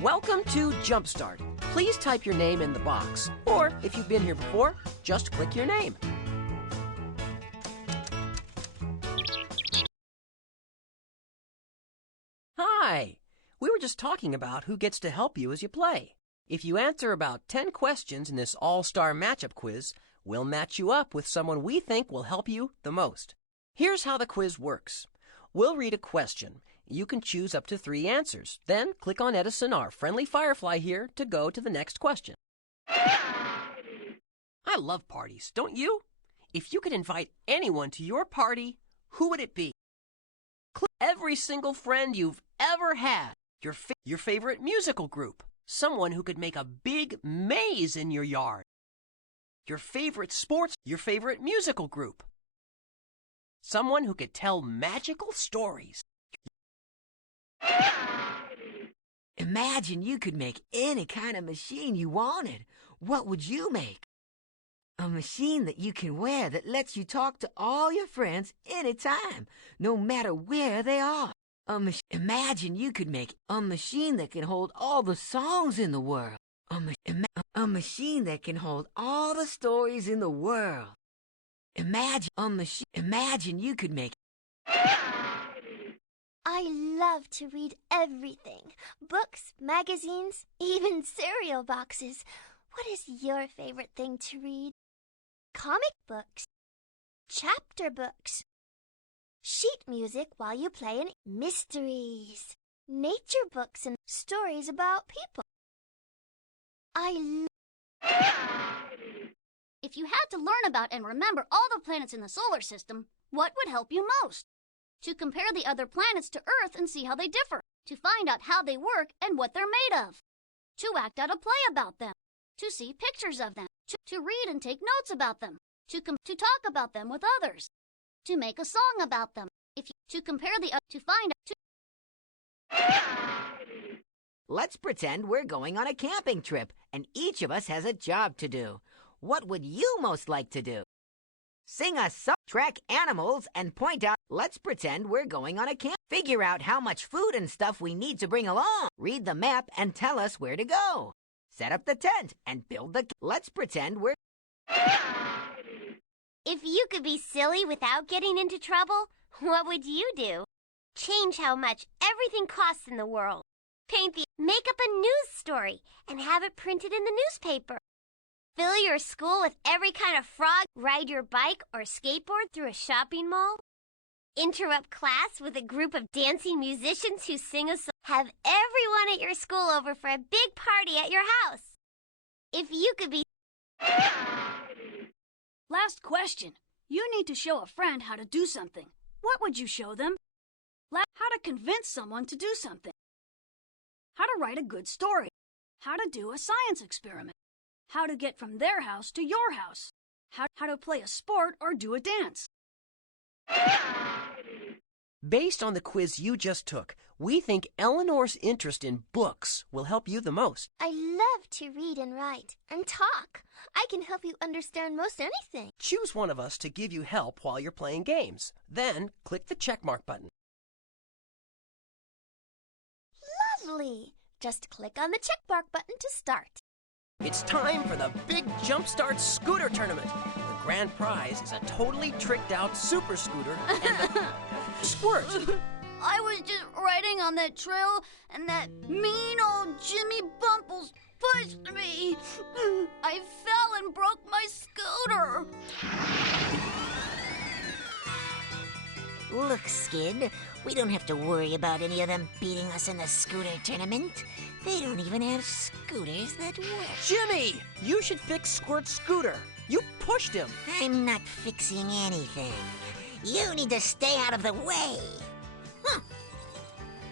Welcome to JumpStart. Please type your name in the box. Or, if you've been here before, just click your name. Hi! We were just talking about who gets to help you as you play. If you answer about 10 questions in this all-star matchup quiz, we'll match you up with someone we think will help you the most. Here's how the quiz works. We'll read a question. You can choose up to 3 answers. Then click on Edison, our friendly firefly here, to go to the next question. I love parties, don't you? If you could invite anyone to your party, who would it be? Click every single friend you've ever had. Your favorite musical group. Someone who could make a big maze in your yard. Your favorite musical group. Someone who could tell magical stories. Imagine you could make any kind of machine you wanted. What would you make? A machine that you can wear that lets you talk to all your friends anytime, no matter where they are. Imagine you could make a machine that can hold all the songs in the world. A machine that can hold all the stories in the world. Imagine you could make. I love to read everything. Books, magazines, even cereal boxes. What is your favorite thing to read? Comic books, chapter books, sheet music while you play in mysteries, nature books and stories about people. If you had to learn about and remember all the planets in the solar system, what would help you most? To compare the other planets to Earth and see how they differ. To find out how they work and what they're made of. To act out a play about them. To see pictures of them. To read and take notes about them. To talk about them with others. To make a song about them. To compare to find out. Let's pretend we're going on a camping trip, and each of us has a job to do. What would you most like to do? Sing a song, track animals, and point out. Let's pretend we're going on a camp. Figure out how much food and stuff we need to bring along. Read the map and tell us where to go. Set up the tent and build the. Let's pretend we're. If you could be silly without getting into trouble, what would you do? Change how much everything costs in the world. Make up a news story and have it printed in the newspaper. Fill your school with every kind of frog. Ride your bike or skateboard through a shopping mall. Interrupt class with a group of dancing musicians who sing a song. Have everyone at your school over for a big party at your house. If you could be... Last question. You need to show a friend how to do something. What would you show them? How to convince someone to do something. How to write a good story. How to do a science experiment. How to get from their house to your house. How to play a sport or do a dance. Based on the quiz you just took, we think Eleanor's interest in books will help you the most. I love to read and write and talk. I can help you understand most anything. Choose one of us to give you help while you're playing games. Then click the checkmark button. Lovely. Just click on the checkmark button to start. It's time for the big JumpStart Scooter Tournament. The grand prize is a totally tricked out super scooter and a squirt. I was just riding on that trail and that mean old Jimmy Bumples pushed me. I fell and broke my scooter. Look, Skid, we don't have to worry about any of them beating us in the scooter tournament. They don't even have scooters that work. Jimmy, you should fix Squirt's scooter. You pushed him. I'm not fixing anything. You need to stay out of the way. Huh.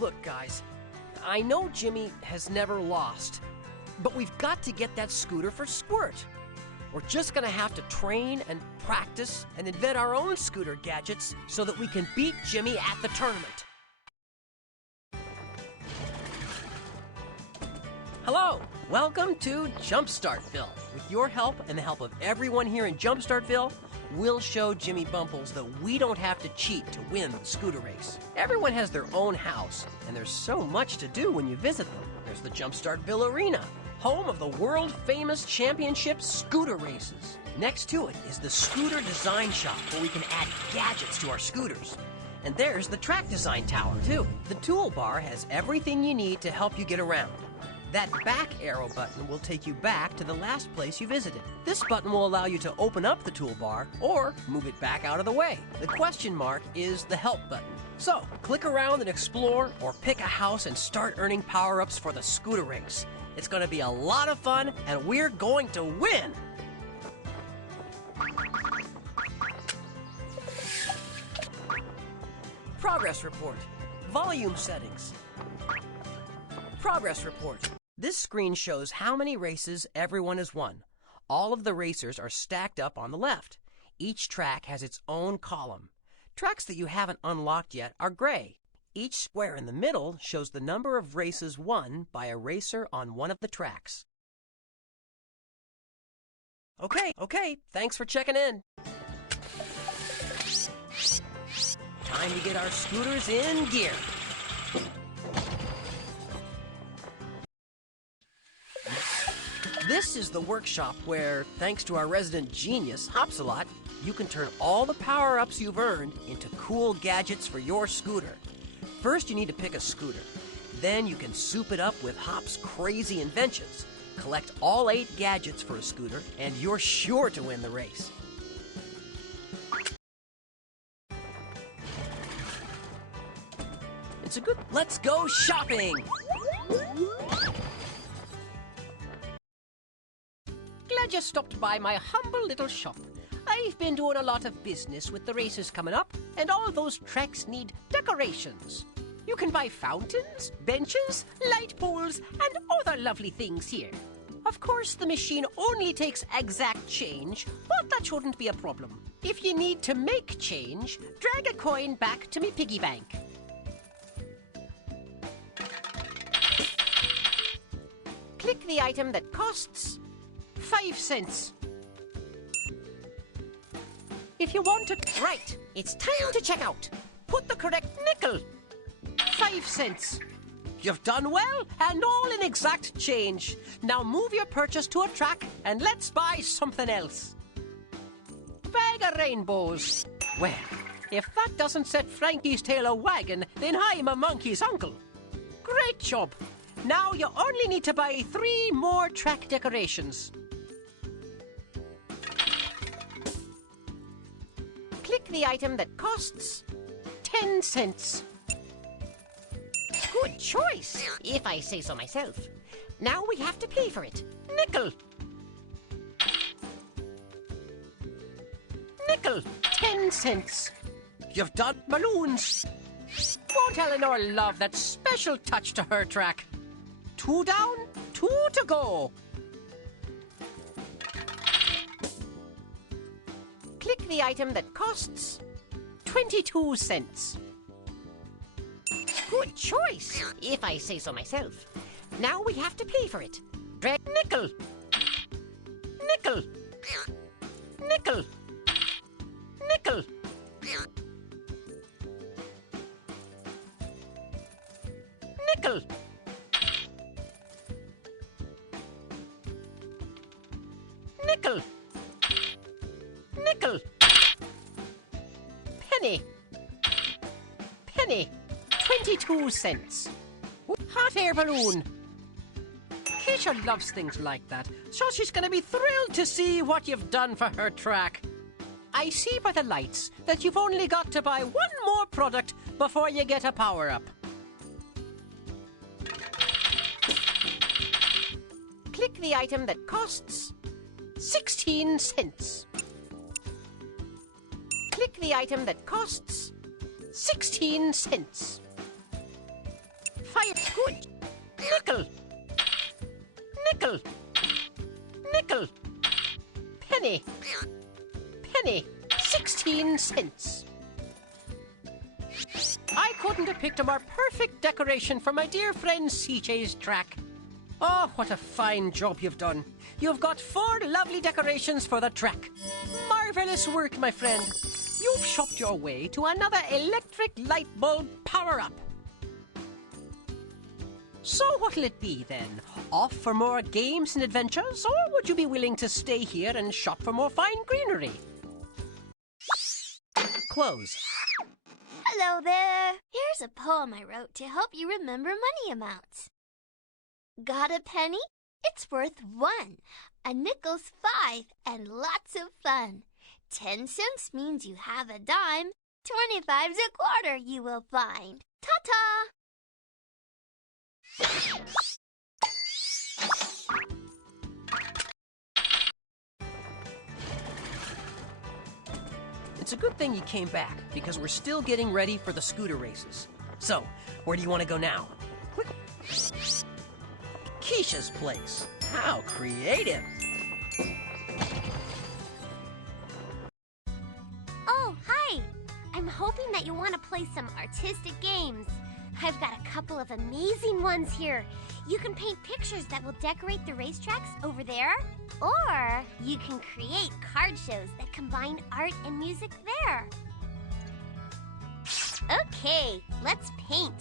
Look, guys, I know Jimmy has never lost, but we've got to get that scooter for Squirt. We're just gonna have to train and practice and invent our own scooter gadgets so that we can beat Jimmy at the tournament. Hello, welcome to JumpStart Ville. With your help and the help of everyone here in JumpStart Ville, we'll show Jimmy Bumples that we don't have to cheat to win the scooter race. Everyone has their own house, and there's so much to do when you visit them. There's the JumpStart Ville Arena, home of the world-famous championship scooter races. Next to it is the Scooter Design Shop, where we can add gadgets to our scooters. And there's the Track Design Tower, too. The toolbar has everything you need to help you get around. That back arrow button will take you back to the last place you visited. This button will allow you to open up the toolbar or move it back out of the way. The question mark is the help button. So, click around and explore, or pick a house and start earning power-ups for the scooter race. It's going to be a lot of fun, and we're going to win! Progress report. Volume settings. Progress report. This screen shows how many races everyone has won. All of the racers are stacked up on the left. Each track has its own column. Tracks that you haven't unlocked yet are gray. Each square in the middle shows the number of races won by a racer on one of the tracks. Okay, thanks for checking in. Time to get our scooters in gear. This is the workshop where, thanks to our resident genius, Hopsalot, you can turn all the power-ups you've earned into cool gadgets for your scooter. First, you need to pick a scooter. Then you can soup it up with Hop's crazy inventions. Collect all 8 gadgets for a scooter, and you're sure to win the race. It's a good... Let's go shopping! Glad you stopped by my humble little shop. I've been doing a lot of business with the races coming up, and all those tracks need decorations. You can buy fountains, benches, light poles, and other lovely things here. Of course, the machine only takes exact change, but that shouldn't be a problem. If you need to make change, drag a coin back to me piggy bank. Click the item that costs 5 cents. If you want to... Right, it's time to check out. Put the correct nickel. 5 cents. You've done well, and all in exact change. Now move your purchase to a track, and let's buy something else. Bag of rainbows. Well, if that doesn't set Frankie's tail a-wagging, then I'm a monkey's uncle. Great job. Now you only need to buy 3 more track decorations. Click the item that costs 10 cents. Good choice, if I say so myself. Now we have to pay for it. Nickel. Nickel. 10 cents. You've done balloons. Won't Eleanor love that special touch to her track? 2 down, 2 to go. Click the item that costs 22 cents. Good choice, if I say so myself. Now we have to pay for it. Nickel. Nickel. Nickel. Nickel. Nickel. Nickel. Nickel. Penny. Penny. 22 cents. Hot air balloon. Keisha loves things like that, so she's going to be thrilled to see what you've done for her track. I see by the lights that you've only got to buy 1 more product before you get a power-up. Click the item that costs 16 cents. Click the item that costs 16 cents. Fire. Good. Nickel. Nickel. Nickel. Penny. Penny. 16 cents. I couldn't have picked a more perfect decoration for my dear friend CJ's track. Oh, what a fine job you've done. You've got 4 lovely decorations for the track. Marvelous work, my friend. You've shopped your way to another electric light bulb power-up. So what'll it be, then? Off for more games and adventures, or would you be willing to stay here and shop for more fine greenery? Close. Hello there. Here's a poem I wrote to help you remember money amounts. Got a penny? It's worth 1. A nickel's 5 and lots of fun. 10 cents means you have a dime. 25's a quarter, you will find. Ta-ta! It's a good thing you came back, because we're still getting ready for the scooter races. So, where do you want to go now? Quick. Keisha's place. How creative. Oh, hi! I'm hoping that you want to play some artistic games. I've got a couple of amazing ones here. You can paint pictures that will decorate the racetracks over there. Or you can create card shows that combine art and music there. Okay, let's paint.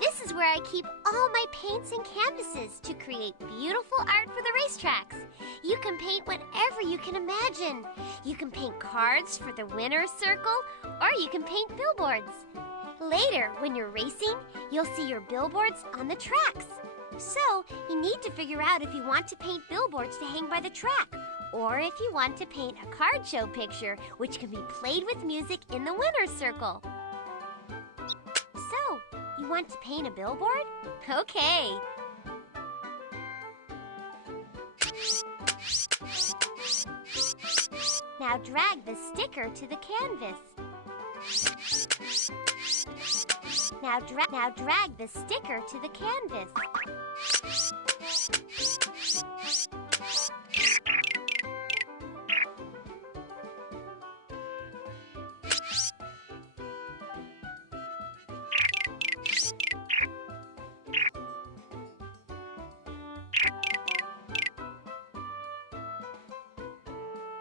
This is where I keep all my paints and canvases to create beautiful art for the racetracks. You can paint whatever you can imagine. You can paint cards for the winner's circle, or you can paint billboards. Later, when you're racing, you'll see your billboards on the tracks. So, you need to figure out if you want to paint billboards to hang by the track, or if you want to paint a card show picture, which can be played with music in the winner's circle. So, you want to paint a billboard? Okay. Now drag the sticker to the canvas. Now drag the sticker to the canvas.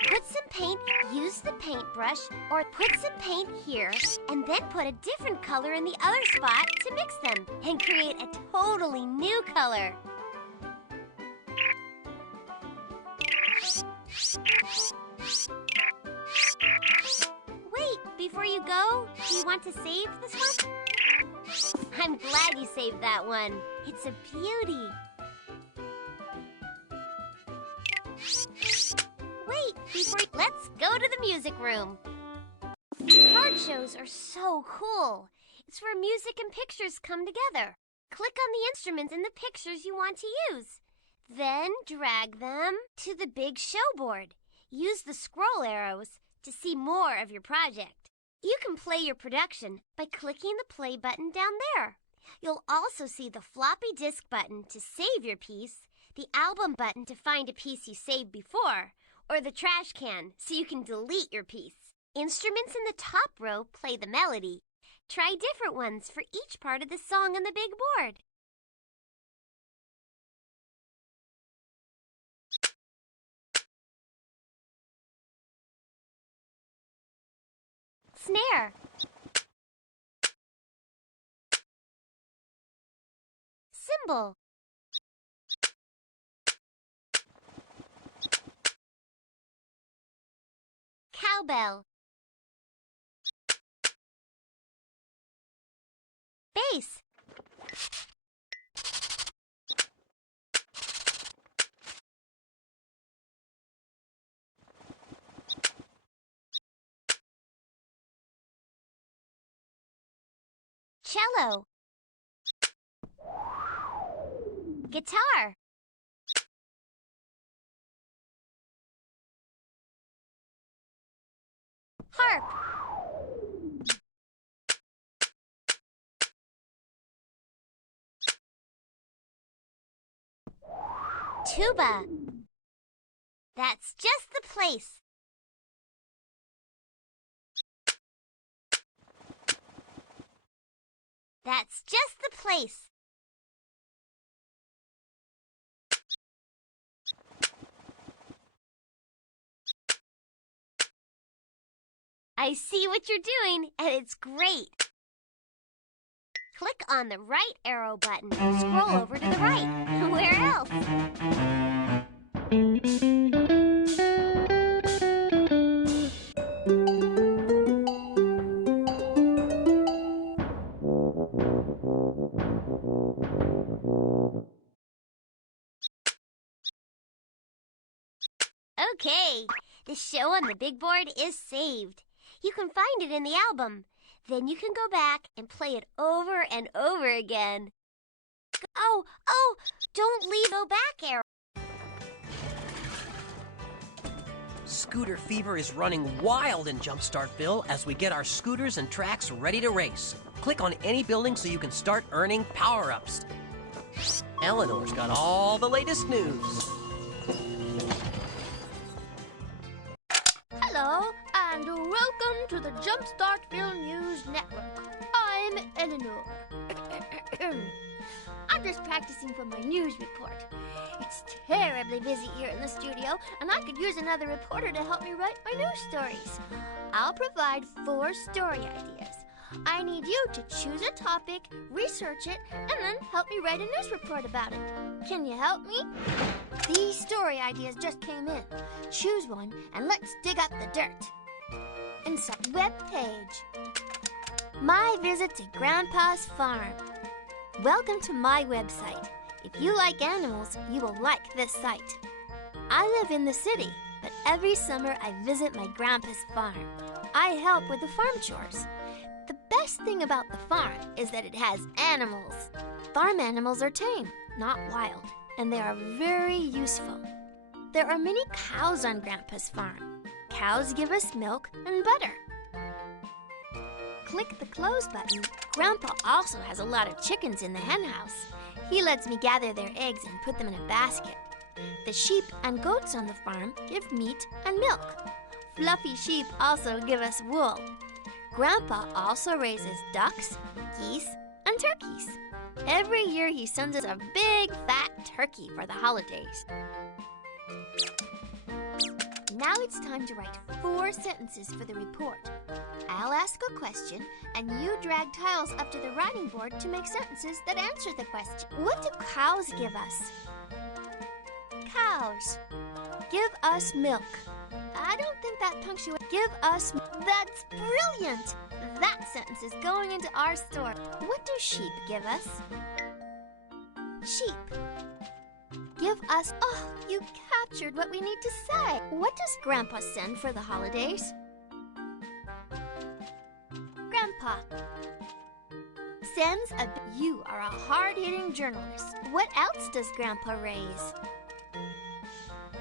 Put some paint, use the paintbrush, or put some paint here, and then put a different color in the other spot to mix them and create a totally new color. Wait, before you go, do you want to save this one? I'm glad you saved that one. It's a beauty. Let's go to the music room. Card shows are so cool. It's where music and pictures come together. Click on the instruments in the pictures you want to use. Then drag them to the big show board. Use the scroll arrows to see more of your project. You can play your production by clicking the play button down there. You'll also see the floppy disk button to save your piece, the album button to find a piece you saved before, or the trash can so you can delete your piece. Instruments in the top row play the melody. Try different ones for each part of the song on the big board. Snare. Cymbal. Cowbell. Bass. Cello. Guitar. Harp. Tuba. That's just the place. That's just the place. I see what you're doing, and it's great. Click on the right arrow button. Scroll over to the right. Where else? Okay, the show on the big board is saved. You can find it in the album. Then you can go back and play it over and over again. Oh, don't leave. Go back, arrow. Scooter fever is running wild in JumpStart Ville as we get our scooters and tracks ready to race. Click on any building so you can start earning power-ups. Eleanor's got all the latest news. Hello, and welcome to the JumpStart Ville News Network. I'm Eleanor. I'm just practicing for my news report. It's terribly busy here in the studio, and I could use another reporter to help me write my news stories. I'll provide 4 story ideas. I need you to choose a topic, research it, and then help me write a news report about it. Can you help me? These story ideas just came in. Choose one, and let's dig up the dirt. Insert web page. My visit to Grandpa's farm. Welcome to my website. If you like animals, you will like this site. I live in the city, but every summer I visit my grandpa's farm. I help with the farm chores. The best thing about the farm is that it has animals. Farm animals are tame, not wild, and they are very useful. There are many cows on Grandpa's farm. Cows give us milk and butter. Click the close button. Grandpa also has a lot of chickens in the hen house. He lets me gather their eggs and put them in a basket. The sheep and goats on the farm give meat and milk. Fluffy sheep also give us wool. Grandpa also raises ducks, geese, and turkeys. Every year he sends us a big fat turkey for the holidays. Now it's time to write 4 sentences for the report. I'll ask a question, and you drag tiles up to the writing board to make sentences that answer the question. What do cows give us? Cows give us milk. I don't think that punctuation. Give us. That's brilliant! That sentence is going into our store. What do sheep give us? Sheep give us. Oh, you captured what we need to say. What does Grandpa send for the holidays? Grandpa sends a. You are a hard-hitting journalist. What else does Grandpa raise?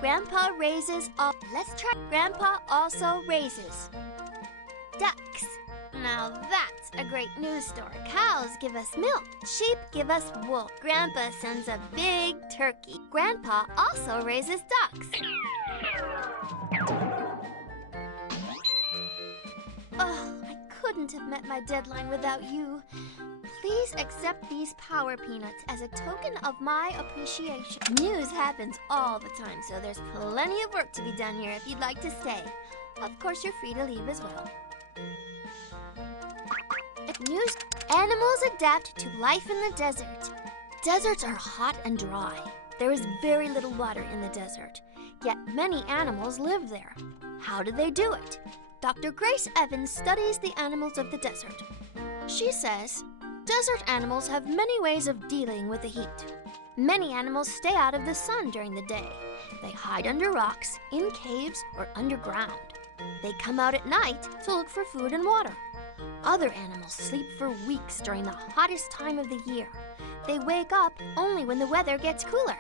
Grandpa raises all. Let's try. Grandpa also raises ducks. Now that's a great news story. Cows give us milk. Sheep give us wool. Grandpa sends a big turkey. Grandpa also raises ducks. Oh, I couldn't have met my deadline without you. Please accept these power peanuts as a token of my appreciation. News happens all the time, so there's plenty of work to be done here if you'd like to stay. Of course, you're free to leave as well. News. Animals adapt to life in the desert. Deserts are hot and dry. There is very little water in the desert, yet many animals live there. How do they do it? Dr. Grace Evans studies the animals of the desert. She says, desert animals have many ways of dealing with the heat. Many animals stay out of the sun during the day. They hide under rocks, in caves, or underground. They come out at night to look for food and water. Other animals sleep for weeks during the hottest time of the year. They wake up only when the weather gets cooler.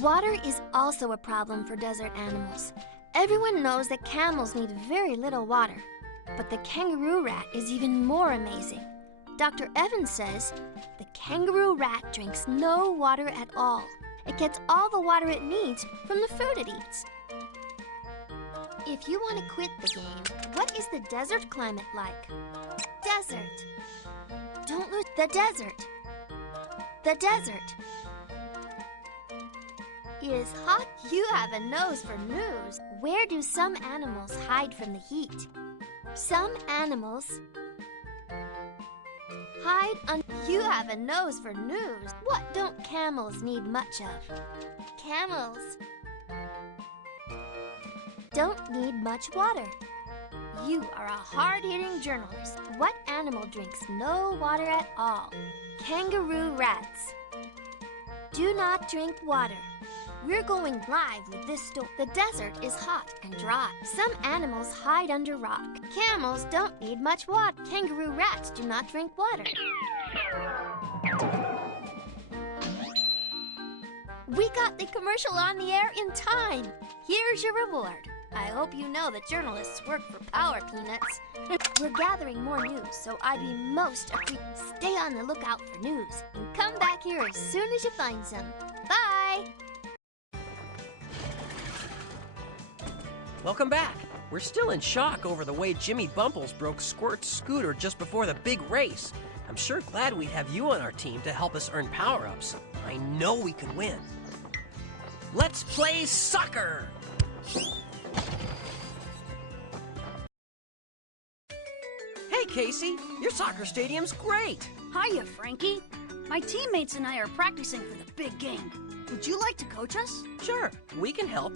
Water is also a problem for desert animals. Everyone knows that camels need very little water, but the kangaroo rat is even more amazing. Dr. Evans says the kangaroo rat drinks no water at all. It gets all the water it needs from the food it eats. If you want to quit the game, what is the desert climate like? Desert. Don't lose the desert. The desert is hot. You have a nose for news. Where do some animals hide from the heat? Some animals hide on. You have a nose for news. What don't camels need much of? Camels don't need much water. You are a hard-hitting journalist. What animal drinks no water at all? Kangaroo rats. Do not drink water. We're going live with this story. The desert is hot and dry. Some animals hide under rock. Camels don't need much water. Kangaroo rats do not drink water. We got the commercial on the air in time. Here's your reward. I hope you know that journalists work for Power Peanuts. We're gathering more news, so I'd be most appreciative. Stay on the lookout for news and come back here as soon as you find some. Bye! Welcome back. We're still in shock over the way Jimmy Bumples broke Squirt's scooter just before the big race. I'm sure glad we have you on our team to help us earn power-ups. I know we can win. Let's play soccer! Hey, Casey, your soccer stadium's great. Hiya, Frankie. My teammates and I are practicing for the big game. Would you like to coach us? Sure, we can help.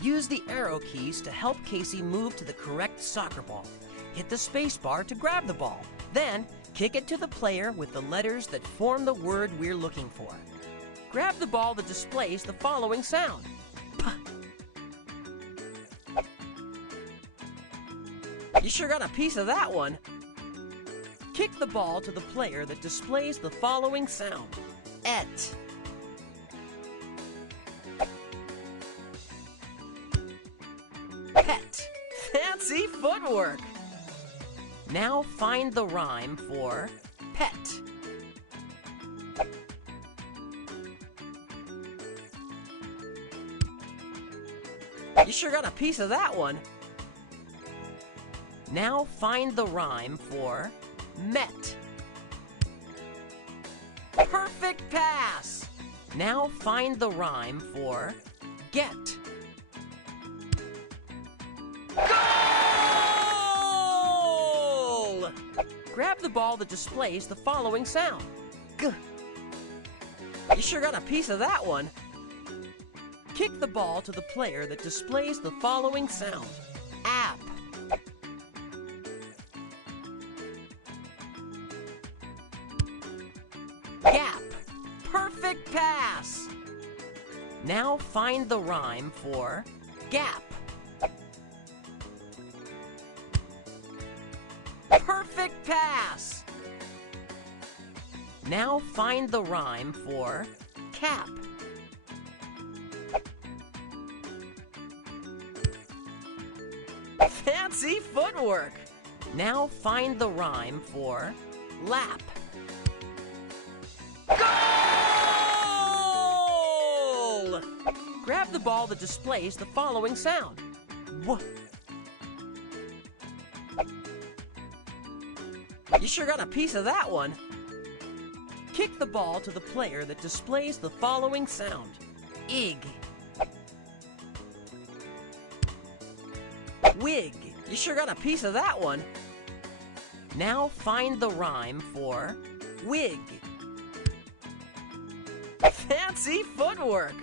Use the arrow keys to help Casey move to the correct soccer ball. Hit the space bar to grab the ball. Then, kick it to the player with the letters that form the word we're looking for. Grab the ball that displays the following sound. Puh. You sure got a piece of that one. Kick the ball to the player that displays the following sound. Et. Pet. Fancy footwork. Now find the rhyme for pet. You sure got a piece of that one. Now find the rhyme for met. Perfect pass. Now find the rhyme for get. Goal! Grab the ball that displays the following sound. G. You sure got a piece of that one. Kick the ball to the player that displays the following sound. App. Gap. Perfect pass. Now find the rhyme for gap. Perfect pass. Now find the rhyme for cap. Fancy footwork. Now find the rhyme for lap. Goal! Grab the ball that displays the following sound. W. You sure got a piece of that one. Kick the ball to the player that displays the following sound. Ig. Wig. You sure got a piece of that one. Now find the rhyme for wig. Fancy footwork.